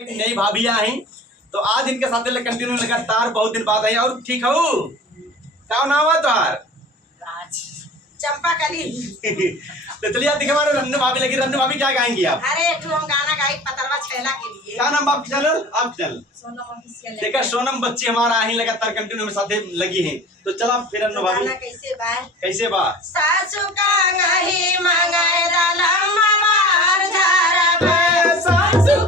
नई भाभी आई तो आज इनके साथ कंटिन्यू लगातार बहुत दिन बाद आई। और ठीक हो क्या नाम हुआ तुहार? राज चंपा कली। तो चलिए आप दिखा रन्नू भाभी लगी। रन्नू भाभी क्या गाएंगी आप? अरे तू हम गाना गाई पतरवा छैला के लिए। क्या नाम आपकी चैनल? आप चैनल सोनम ऑफिशियल देखा सोनम बच्ची हमारा ही लगातार कंटिन्यू में साथ लगी है। तो चला फिर रन्नू भाभी गाना कैसे बा? कैसे बा? सासू का गही मंगाए दालम बार झारा बे सासू